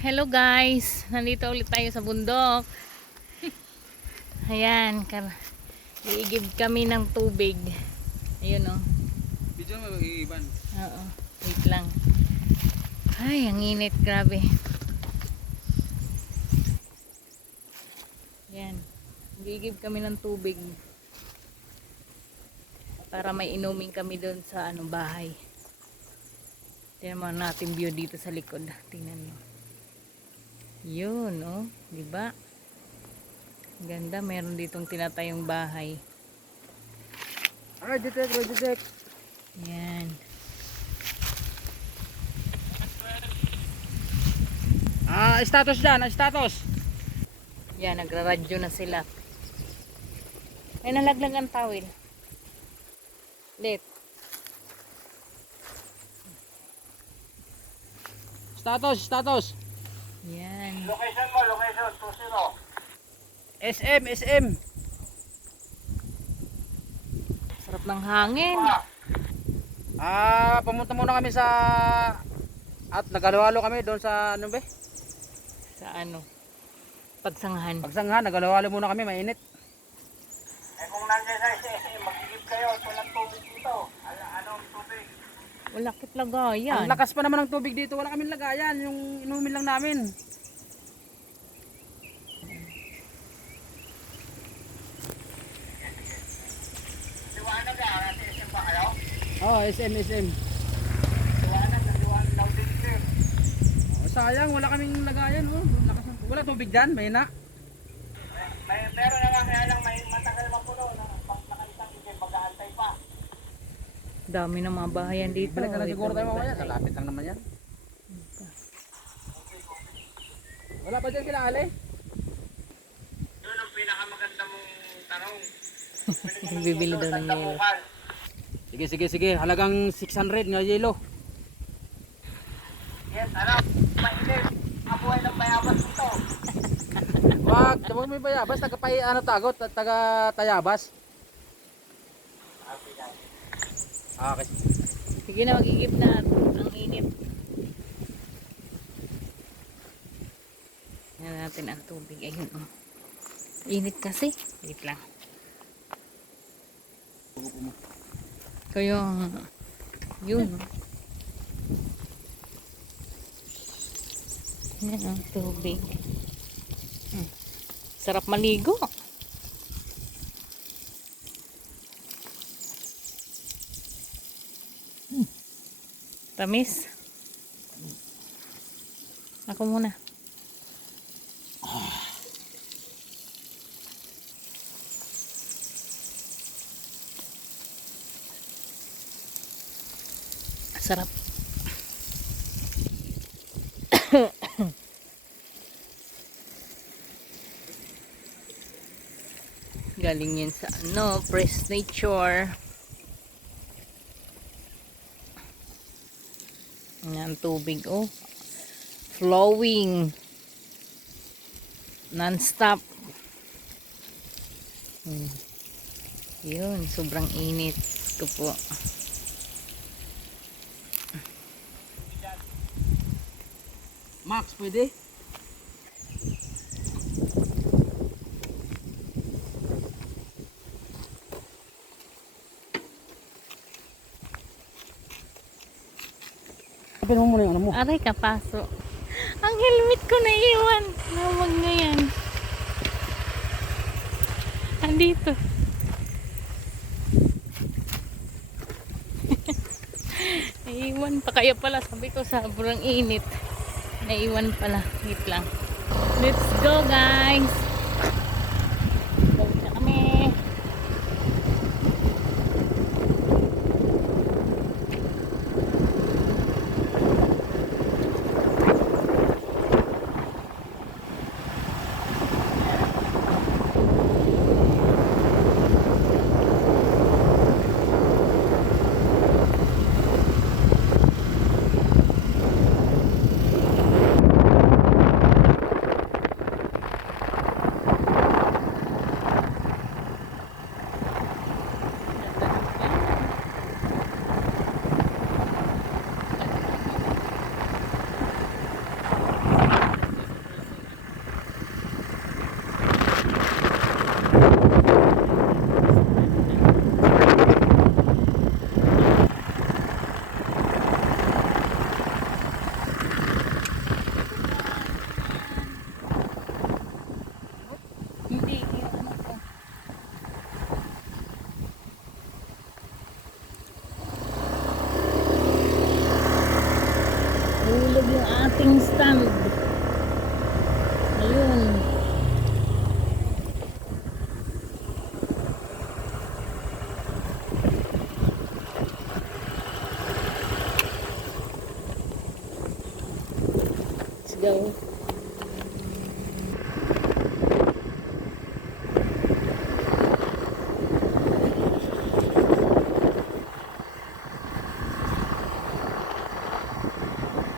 Hello guys, nandito ulit tayo sa bundok. Ayan, iigib kami ng tubig. Ayun o. Video mo iiban. Oo, wait lang. Ay, ang init, grabe. Ayan, iigib kami ng tubig. Para may inumin kami doon sa bahay. Tingnan mo natin view dito sa likod. Tingnan mo. Yun, oh, di ba? Ganda, meron ditong tinatayong bahay. Alright, detect. Yan. Status dyan, status. Yan, nagraradyo na sila. Ay, nalaglag ang tawil. Let. Status. Yan. Location mo, location 20. SM. Sarap ng hangin. Pumunta muna kami sa at nagalo-halo kami doon sa Sa Pagsanghan. Pagsanghan, nagalo-halo muna kami, mainit. Kung nandiyan sa SM, magigib kayo. Walang tubig dito. Anong tubig? Wala kit lagayan. Ang lakas pa naman ng tubig dito, wala kaming lagayan, yung inumin lang namin. Liwanag ah, nasa SM ba kayo? SM. Liwanag daw din sir. Sayang, wala kaming lagayan. Lakas wala tubig dyan, may na. Meron naman kaya lang may matagal mapuno. Pag nakaisang igib, mag-aantay pa. Dami ng mga bahayan dito. Balik na lang Wait siguro tayo lang, mamaya, bahay. kalapit lang naman yan. Wala pa dyan kinakali? Yun ang pinakamaganda mong tanong. Bibili daw ng yelo. Sige, halagang 600 nga yelo. Yes, mainit. Abuhay ng bayabas dito. Wag may bayabas, taga Tayabas. Okay. Sige na, magigib na. Ang init. Yan natin ang tubig. Ayun, oh. Init kasi. Wait lang. Kaya, yun. Yan ang tubig. Sarap maligo. Tamis. Ako muna. Sarap. Galing yan sa Fresh Nature. Ang tubig, oh. Flowing. Non-stop. Yun, sobrang init ko po. Max, pwede? Kapin mo muna yung ano mo. Aray, kapaso. Ang helmet ko naiwan. Nawag nga yan. Andito. Naiwan pa. Kaya pala, sabi ko, sobrang init. Naiwan pala. Wait lang. Let's go, guys. Go na kami. nahulog yung ating stand. Ayun. Let's go.